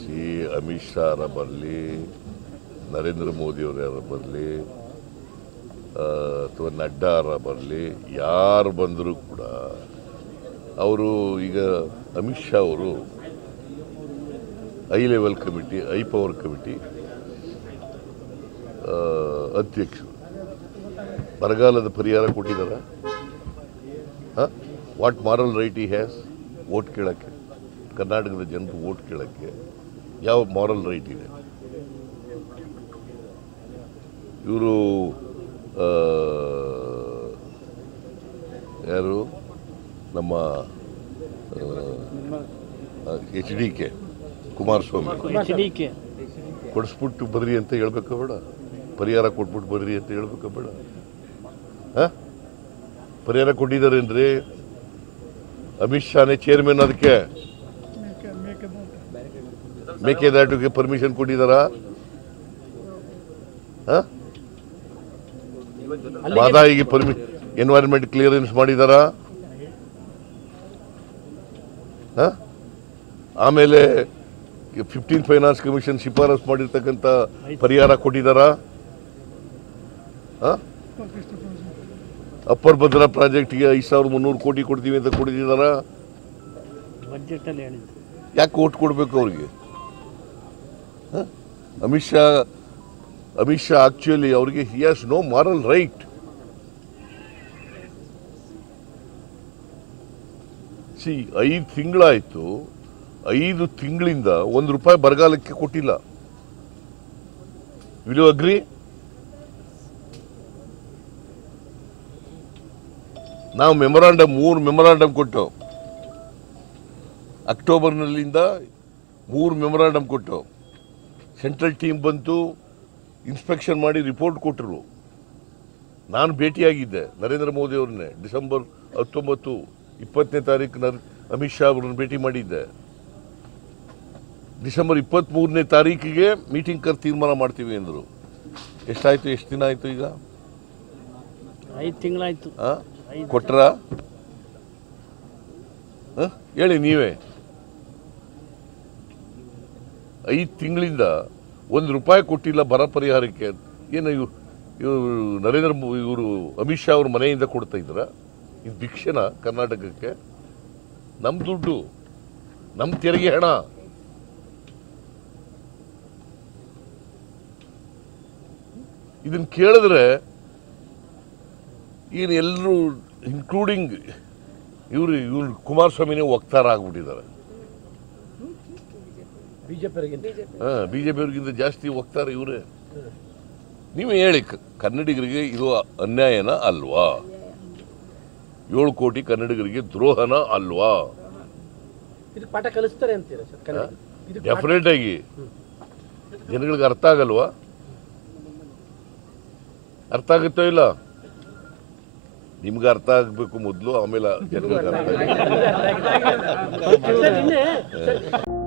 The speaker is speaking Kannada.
ಸಿ ಅಮಿತ್ ಶಾ ಬರಲಿ, ನರೇಂದ್ರ ಮೋದಿಯವರ ಬರಲಿ, ಅಥವಾ ನಡ್ಡಾ ಬರಲಿ, ಯಾರು ಬಂದರೂ ಕೂಡ ಅವರು ಈಗ ಅಮಿತ್ ಶಾ ಅವರು high level committee, high power committee ಅಧ್ಯಕ್ಷರು. ಬರಗಾಲದ ಪರಿಹಾರ ಕೊಟ್ಟಿದ್ದಾರೆ. ವಾಟ್ ಮಾರಲ್ ರೈಟ್ ಈ ಹ್ಯಾಸ್? ವೋಟ್ ಕೇಳೋಕ್ಕೆ, ಕರ್ನಾಟಕದ ಜನರು ವೋಟ್ ಕೇಳೋಕ್ಕೆ ಯಾವ ಮಾರಲ್ ರೈಟ್ ಇದೆ? ಇವರು ಯಾರು ನಮ್ಮ HDK ಕುಮಾರಸ್ವಾಮಿ ಕೊಡಿಸ್ಬಿಟ್ಟು ಬರ್ರಿ ಅಂತ ಹೇಳ್ಬೇಕ ಬೇಡ? ಪರಿಹಾರ ಕೊಟ್ಬಿಟ್ಟು ಬರ್ರಿ ಅಂತ ಹೇಳ್ಬೇಕ ಬೇಡ? ಪರಿಹಾರ ಕೊಟ್ಟಿದ್ದಾರೇನ್ರಿ? ಅಮಿತ್ ಶಾನೇ ಚೇರ್ಮನ್, ಅದಕ್ಕೆ ಮೇಕೆದಾಟುಗೆ ಪರ್ಮಿಷನ್ ಕೊಟ್ಟಿದ್ದಾರ? ಮಾದಾಯಿಗೆ ಎನ್ವೈರನ್ಮೆಂಟ್ ಕ್ಲಿಯರೆನ್ಸ್ ಮಾಡಿದಾರ? ಆಮೇಲೆ 15th ಫೈನಾನ್ಸ್ ಕಮಿಷನ್ ಶಿಫಾರಸ್ ಮಾಡಿರ್ತಕ್ಕಂಥ ಪರಿಹಾರ ಕೊಟ್ಟಿದ್ದಾರ? ಅಪ್ಪರ್ ಭದ್ರಾ ಪ್ರಾಜೆಕ್ಟ್ಗೆ 5300 ಕೋಟಿ ಕೊಡ್ತೀವಿ ಅಂತ ಕೊಟ್ಟಿದ್ದಾರ? ಯಾಕೆ ಓಟ್ ಕೊಡ್ಬೇಕು ಅವ್ರಿಗೆ? ಅಮಿತ್ ಶಾ ಆಕ್ಚುಲಿ ಅವ್ರಿಗೆ he has no moral right. See 5 ತಿಂಗಳಾಯ್ತು, 5 ತಿಂಗಳಿಂದ ₹1 ಬರಗಾಲಕ್ಕೆ ಕೊಟ್ಟಿಲ್ಲ. Will you agree? ನಾವು ಮೂರು ಮೆಮೊರಾಂಡಮ್ ಕೊಟ್ಟು, ಅಕ್ಟೋಬರ್ನಲ್ಲಿಂದ 3 ಮೆಮೊರಾಂಡಮ್ ಕೊಟ್ಟು, ಸೆಂಟ್ರಲ್ ಟೀಮ್ ಬಂತು, ಇನ್ಸ್ಪೆಕ್ಷನ್ ಮಾಡಿ ರಿಪೋರ್ಟ್ ಕೊಟ್ಟರು. ನಾನು ಭೇಟಿಯಾಗಿದ್ದೆ ನರೇಂದ್ರ ಮೋದಿ ಅವ್ರನ್ನೇ. ಡಿಸೆಂಬರ್ 19, 20ನೇ ತಾರೀಕು ಅಮಿತ್ ಶಾ ಅವ್ರನ್ನ ಭೇಟಿ ಮಾಡಿದ್ದೆ. ಡಿಸೆಂಬರ್ 23ನೇ ತಾರೀಕಿಗೆ ಮೀಟಿಂಗ್ ಕರೆದು ತೀರ್ಮಾನ ಮಾಡ್ತೀವಿ ಅಂದರು. ಎಷ್ಟಾಯ್ತು? ಎಷ್ಟು ದಿನ ಆಯ್ತು? ಈಗ 5 ತಿಂಗಳಾಯ್ತು. ಕೊಟ್ರ? ಹೇಳಿ ನೀವೇ. 5 ತಿಂಗಳಿಂದ ₹1 ಕೊಟ್ಟಿಲ್ಲ ಬರ ಪರಿಹಾರಕ್ಕೆ. ಏನು ಇವರು ಇವರು ಅಮಿತ್ ಶಾ ಅವ್ರ ಮನೆಯಿಂದ ಕೊಡ್ತಾ ಇದ್ರ? ಇದು ಭಿಕ್ಷೆನ ಕರ್ನಾಟಕಕ್ಕೆ? ನಮ್ಮ ದುಡ್ಡು, ನಮ್ಮ ತೆರಿಗೆ ಹಣ. ಇದನ್ನು ಕೇಳಿದ್ರೆ ಏನು ಎಲ್ಲರೂ ಇನ್ಕ್ಲೂಡಿಂಗ್ ಇವರು ಕುಮಾರಸ್ವಾಮಿನೇ ವಕ್ತಾರ ಆಗ್ಬಿಟ್ಟಿದ್ದಾರೆ. ಬಿಜೆಪಿಯವರಿಗಿಂತ ಜಾಸ್ತಿ ವಕ್ತಾರ ಇವರೇ. ನೀವೇ ಹೇಳಿ, ಕನ್ನಡಿಗರಿಗೆ ಇದು ಅನ್ಯಾಯನ ಅಲ್ವಾ? 7 ಕೋಟಿ ಕನ್ನಡಿಗರಿಗೆ ದ್ರೋಹನ ಅಲ್ವಾ? ಪಾಠ ಕಲಿಸ್ತಾರೆ ಅಂತೀರಾ? ಡೆಫಿನೆಟ್ ಆಗಿ ಜನಗಳಿಗೆ ಅರ್ಥ ಆಗಲ್ವಾ? ಅರ್ಥ ಆಗುತ್ತೋ ಇಲ್ಲ? ನಿಮ್ಗೆ ಅರ್ಥ ಆಗಬೇಕು ಮೊದಲು, ಆಮೇಲೆ ಜನಗಳಿಗೆ ಅರ್ಥ ಆಗ